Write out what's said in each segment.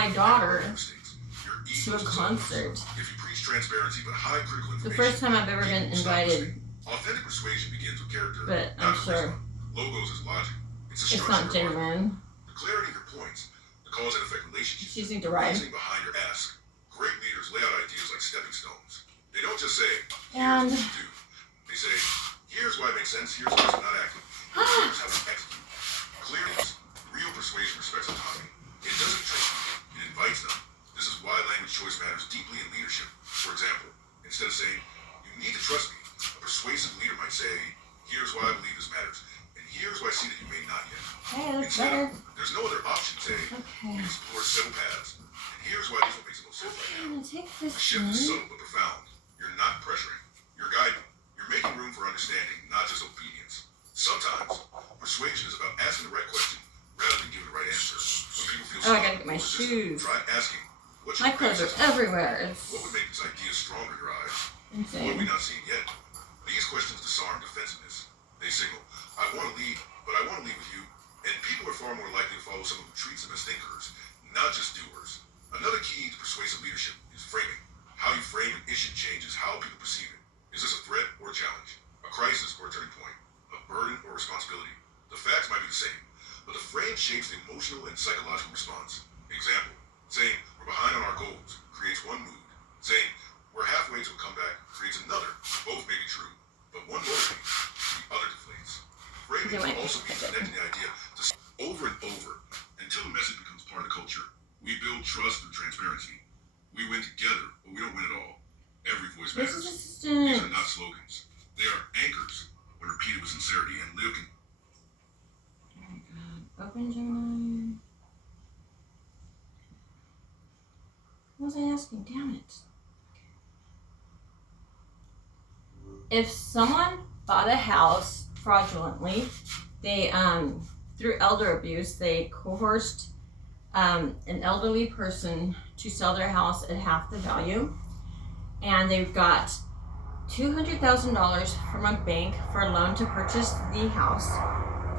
my daughter to a concert. If you preach transparency but hide critical information, the first time I've ever been invited. Authentic persuasion begins with character, but I'm sure logos is logic. It's not genuine. The clarity of your points, the cause and effect relationship. She's need to ride. Behind your ask. Great leaders lay out ideas like stepping stones. They don't just say, and here's what you do. They say, here's why it makes sense, here's why it's not accurate. Here's how we execute. Clarity is real persuasion respects autonomy. It doesn't trick people, it invites them. This is why language choice matters deeply in leadership. For example, instead of saying, you need to trust me, a persuasive leader might say, here's why I believe this matters, and here's why I see that you may not yet. Hey, that's Instead, better. there's no other option. Say, Okay. we explore several paths, and here's why this one makes the most sense right I'm now. gonna take this The shift is subtle but profound. You're not pressuring. You're guiding. You're making room for understanding, not just obedience. Sometimes, persuasion is about asking the right question rather than giving the right answer. When people feel Oh, I stuck gotta get my or resistant, shoes. try asking, what My should clothes are everywhere. It's what would make this idea strong in your eyes? What have insane. we not seen yet? These questions disarm defensiveness. They signal, I want to lead, but I want to lead with you. And people are far more likely to follow someone who treats them as thinkers, not just doers. Another key to persuasive leadership is framing. How you frame an issue changes how people perceive it. Is this a threat or a challenge? A crisis or a turning point? A burden or responsibility? The facts might be the same, but the frame shapes the emotional and psychological response. Example, saying, we're behind on our goals, creates one mood. Saying, we're halfway to a comeback, creates another. Both may be true, but one motivates, the other deflates. Framing also means connecting the idea to over and over until the message becomes part of the culture. We build trust through transparency. We win together, but we don't win at all. Every voice This matters. is These are not slogans. They are anchors when repeated with sincerity and live. Oh my god. Open Gemini. What was I asking? Damn it. If someone bought a house fraudulently, they through elder abuse, they coerced an elderly person to sell their house at half the value, and they've got $200,000 from a bank for a loan to purchase the house.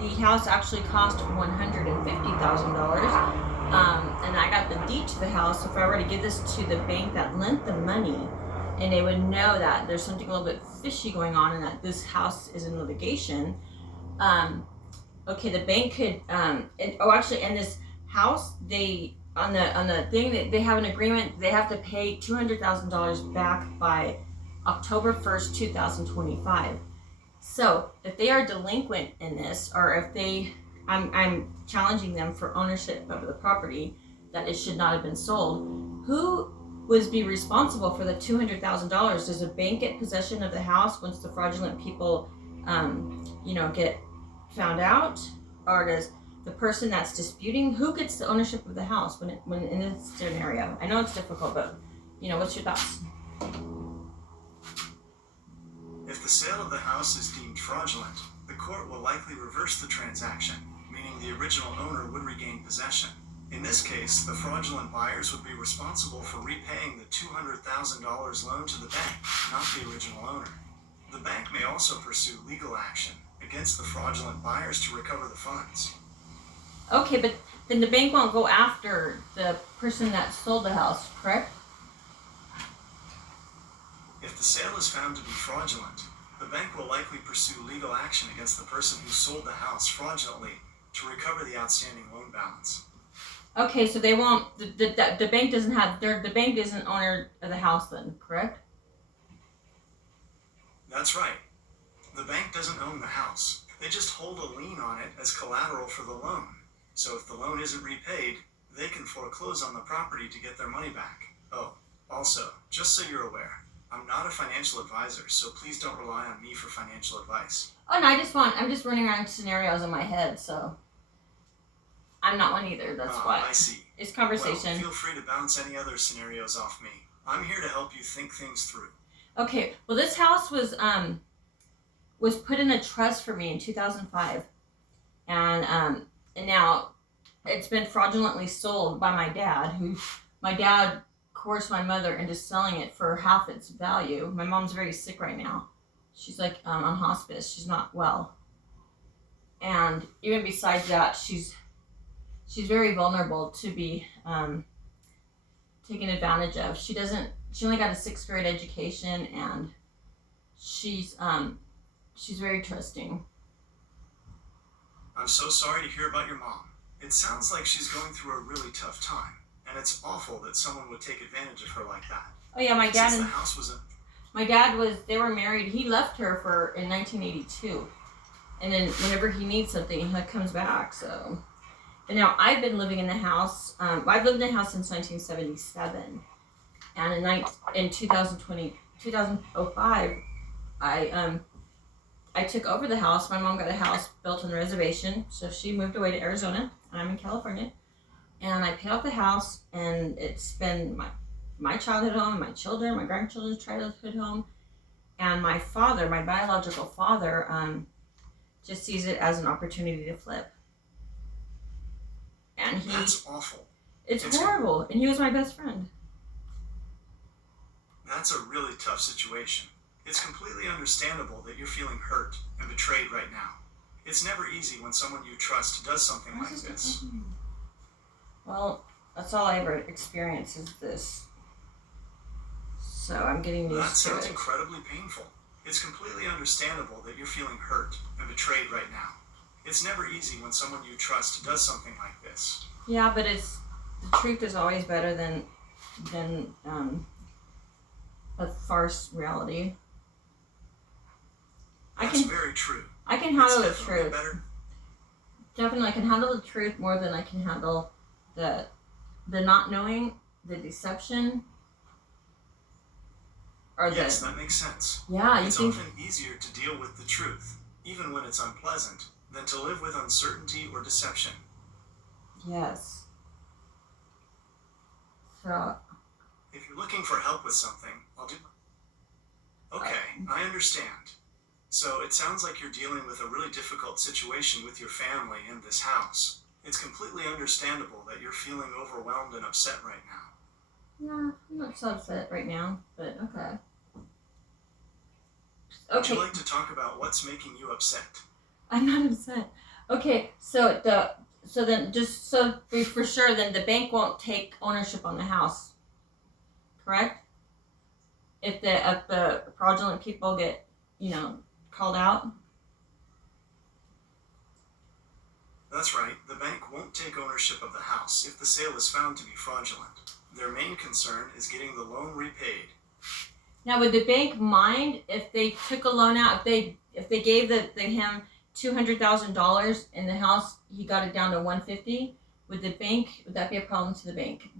The house actually cost $150,000. And I got the deed to the house. If I were to give this to the bank that lent the money, and they would know that there's something a little bit fishy going on and that this house is in litigation, okay, the bank could, and this house, they, on the thing, they have an agreement, they have to pay $200,000 back by October 1st, 2025. So if they are delinquent in this, or if they, I'm challenging them for ownership of the property, that it should not have been sold. Who would be responsible for the $200,000? Does the bank get possession of the house once the fraudulent people, get found out, or does the person that's disputing, who gets the ownership of the house when in this scenario? I know it's difficult, but what's your thoughts? If the sale of the house is deemed fraudulent, the court will likely reverse the transaction, meaning the original owner would regain possession. In this case, the fraudulent buyers would be responsible for repaying the $200,000 loan to the bank, not the original owner. The bank may also pursue legal action against the fraudulent buyers to recover the funds. Okay, but then the bank won't go after the person that sold the house, correct? If the sale is found to be fraudulent, the bank will likely pursue legal action against the person who sold the house fraudulently to recover the outstanding loan balance. Okay, so they won't. The bank doesn't have. The bank isn't owner of the house, then, correct? That's right. The bank doesn't own the house. They just hold a lien on it as collateral for the loan. So if the loan isn't repaid, they can foreclose on the property to get their money back. Oh, also, just so you're aware, I'm not a financial advisor, so please don't rely on me for financial advice. Oh no, I'm just running around scenarios in my head, so I'm not one either. That's why. I see. It's conversation. Well, feel free to bounce any other scenarios off me. I'm here to help you think things through. Okay. Well, this house was put in a trust for me in 2005, and now it's been fraudulently sold by my dad. My dad coerced my mother into selling it for half its value. My mom's very sick right now. She's on hospice. She's not well, and even besides that, she's very vulnerable to be taken advantage of. She only got a 6th grade education, and she's very trusting. I'm so sorry to hear about your mom. It sounds like she's going through a really tough time, and it's awful that someone would take advantage of her like that. Oh yeah, my dad Since and the house was they were married. He left her in 1982, and then whenever he needs something, he comes back. So, and now I've been living in the house. I've lived in the house since 1977, and in 2005, I took over the house. My mom got a house built on the reservation, so she moved away to Arizona, and I'm in California. And I paid off the house, and it's been my childhood home, my children, my grandchildren's childhood home, and my father, my biological father, just sees it as an opportunity to flip. And That's awful. It's horrible, and he was my best friend. That's a really tough situation. It's completely understandable that you're feeling hurt and betrayed right now. It's never easy when someone you trust does something like this. Well, that's all I ever experienced is this. So I'm getting used to it. That sounds incredibly painful. It's completely understandable that you're feeling hurt and betrayed right now. It's never easy when someone you trust does something like this. Yeah, but the truth is always better than a farce reality. That's very true. I can handle the It's truth. better. Definitely, I can handle the truth more than I can handle the not knowing, the deception, or Yes, that makes sense. Yeah, It's often easier to deal with the truth, even when it's unpleasant, than to live with uncertainty or deception. Yes. So. If you're looking for help with something, I'll do. Okay, I understand. So it sounds like you're dealing with a really difficult situation with your family in this house. It's completely understandable that you're feeling overwhelmed and upset right now. Yeah, I'm not so upset right now, but okay. Would you like to talk about what's making you upset? I'm not upset. Okay, so then just so for sure, then the bank won't take ownership on the house, correct? If the fraudulent people get, called out. That's right. The bank won't take ownership of the house if the sale is found to be fraudulent. Their main concern is getting the loan repaid. Now, would the bank mind if they took a loan out? If they gave him $200,000 in the house, he got it down to $150,000. Would that be a problem to the bank?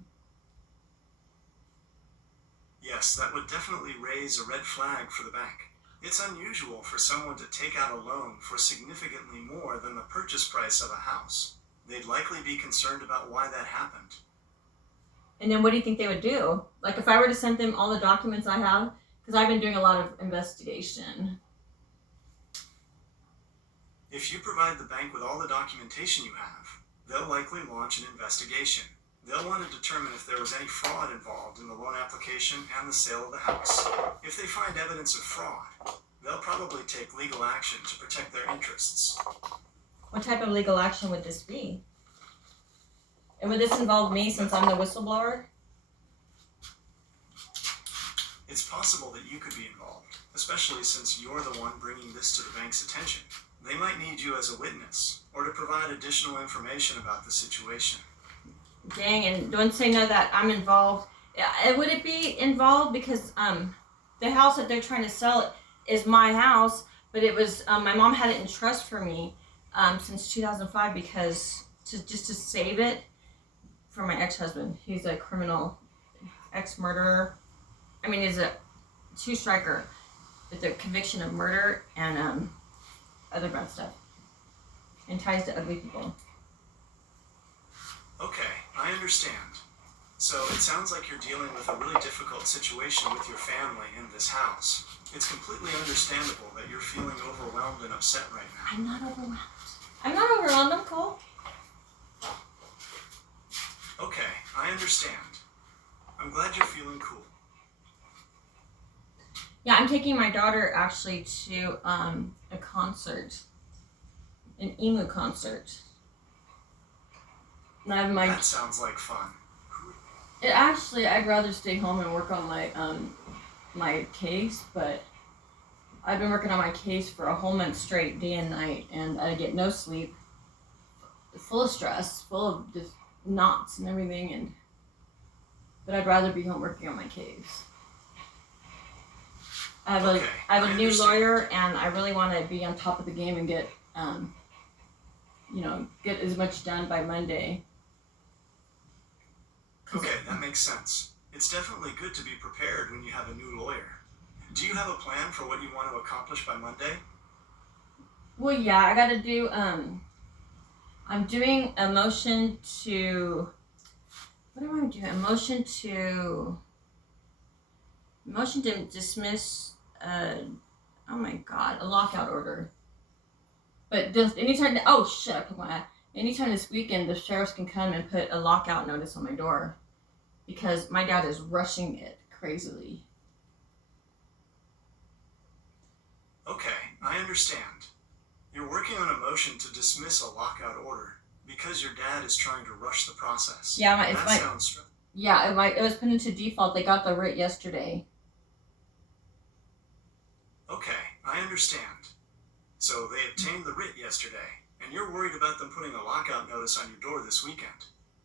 Yes, that would definitely raise a red flag for the bank. It's unusual for someone to take out a loan for significantly more than the purchase price of a house. They'd likely be concerned about why that happened. And then what do you think they would do? Like if I were to send them all the documents I have, because I've been doing a lot of investigation. If you provide the bank with all the documentation you have, they'll likely launch an investigation. They'll want to determine if there was any fraud involved in the loan application and the sale of the house. If they find evidence of fraud, they'll probably take legal action to protect their interests. What type of legal action would this be? And would this involve me since I'm the whistleblower? It's possible that you could be involved, especially since you're the one bringing this to the bank's attention. They might need you as a witness or to provide additional information about the situation. Dang, and don't say no that I'm involved. Would it be involved because the house that they're trying to sell is my house, but it was my mom had it in trust for me since 2005 because just to save it for my ex-husband. He's a criminal, ex-murderer. I mean, he's a two-striker with a conviction of murder and other bad stuff and ties to ugly people. Okay, I understand. So it sounds like you're dealing with a really difficult situation with your family in this house. It's completely understandable that you're feeling overwhelmed and upset right now. I'm not overwhelmed. I'm not overwhelmed, I'm cool. Okay, I understand. I'm glad you're feeling cool. Yeah, I'm taking my daughter actually to a concert, an emu concert. And I have That sounds like fun. I'd rather stay home and work on my case, but I've been working on my case for a whole month straight, day and night, and I get no sleep, full of stress, full of just knots and everything, but I'd rather be home working on my case. I have a new understand. lawyer, and I really want to be on top of the game and get get as much done by Monday. Okay, that makes sense. It's definitely good to be prepared when you have a new lawyer. Do you have a plan for what you want to accomplish by Monday? Well, yeah, I got to do. I'm doing a motion to. What am I doing? A motion to dismiss. Oh my God, a lockout order. But just anytime. Oh shit! I put my. Anytime this weekend, the sheriffs can come and put a lockout notice on my door, because my dad is rushing it crazily. Okay, I understand. You're working on a motion to dismiss a lockout order because your dad is trying to rush the process. Yeah, it was put into default. They got the writ yesterday. Okay, I understand. So they obtained the writ yesterday, and you're worried about them putting a lockout notice on your door this weekend.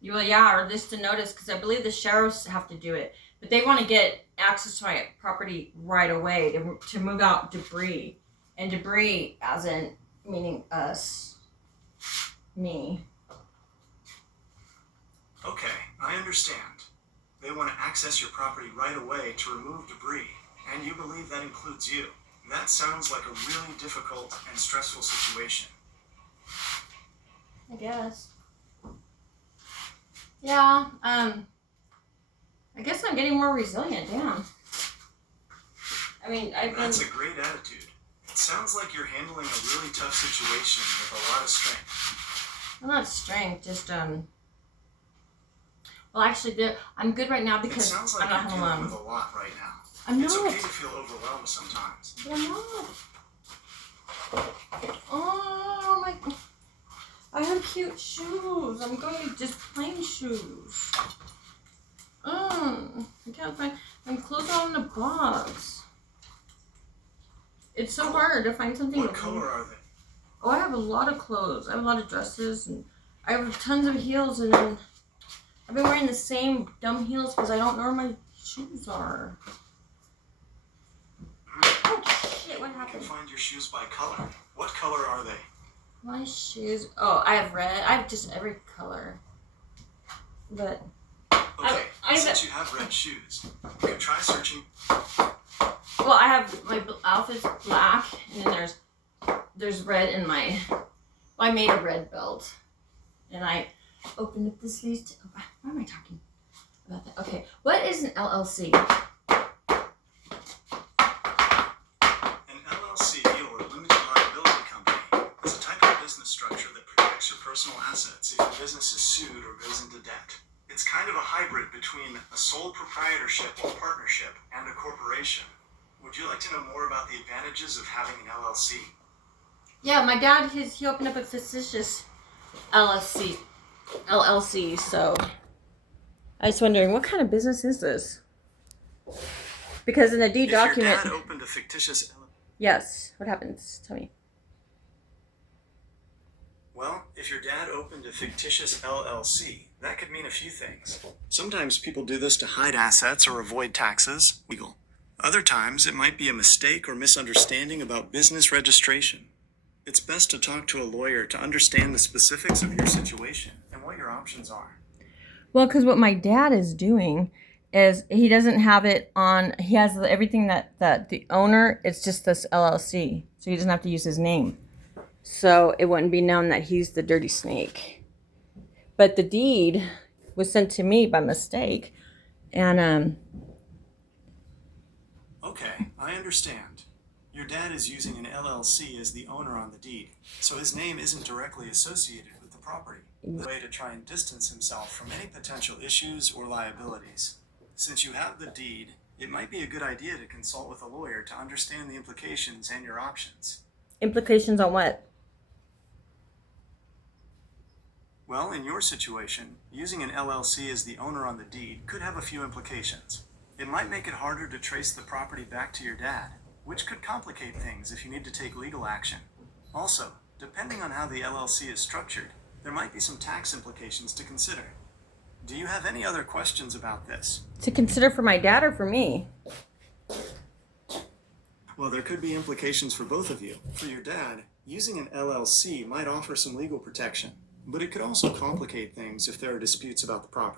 Well, yeah, or just a notice, because I believe the sheriffs have to do it, but they want to get access to my property right away to move out debris, and debris as in meaning us, me. Okay, I understand. They want to access your property right away to remove debris, and you believe that includes you. That sounds like a really difficult and stressful situation. I guess. Yeah. I guess I'm getting more resilient. Damn. I mean, That's a great attitude. It sounds like you're handling a really tough situation with a lot of strength. Well, not strength, just Well, actually, I'm good right now because it sounds like I'm not you're home dealing alone. with a lot right now. I'm It's not. okay to feel overwhelmed sometimes. But I'm not. Oh my! I have cute shoes. I'm going to just plain shoes. I can't find. My clothes are in the box. It's so hard to find something. What color are they? Oh, I have a lot of clothes. I have a lot of dresses, and I have tons of heels, and then I've been wearing the same dumb heels because I don't know where my shoes are. Oh shit! What You happened? can find your shoes by color. What color are they? My shoes. Oh, I have red. I have just every color. But Okay, I since you have red shoes, you can try searching. well, I have my outfit's black, and then there's red in my. Well, I made a red belt, and I opened up the sleeves. Why am I talking about that? Okay, what is an LLC? An LLC, or limited liability company, is a type of business structure that protects your personal assets if your business is sued or goes into debt. It's kind of a hybrid between a sole proprietorship or partnership and a corporation. Would you like to know more about the advantages of having an LLC? Yeah, my dad he opened up a fictitious LLC. So I was wondering, what kind of business is this? Because in the deed document. If your dad opened a fictitious LLC. Yes. What happens? Tell me. Well, if your dad opened a fictitious LLC, that could mean a few things. Sometimes people do this to hide assets or avoid taxes. Legal. Other times, it might be a mistake or misunderstanding about business registration. It's best to talk to a lawyer to understand the specifics of your situation and what your options are. Well, because what my dad is doing is he doesn't have it on. He has everything that the owner. It's just this LLC, so he doesn't have to use his name. So it wouldn't be known that he's the dirty snake. But the deed was sent to me by mistake, and Okay, I understand. Your dad is using an LLC as the owner on the deed, so his name isn't directly associated with the property. A way to try and distance himself from any potential issues or liabilities. Since you have the deed, it might be a good idea to consult with a lawyer to understand the implications and your options. implications on what? Well, in your situation, using an LLC as the owner on the deed could have a few implications. It might make it harder to trace the property back to your dad, which could complicate things if you need to take legal action. Also, depending on how the LLC is structured, there might be some tax implications to consider. Do you have any other questions about this? To consider for my dad or for me? Well, there could be implications for both of you. For your dad, using an LLC might offer some legal protection, but it could also complicate things if there are disputes about the property.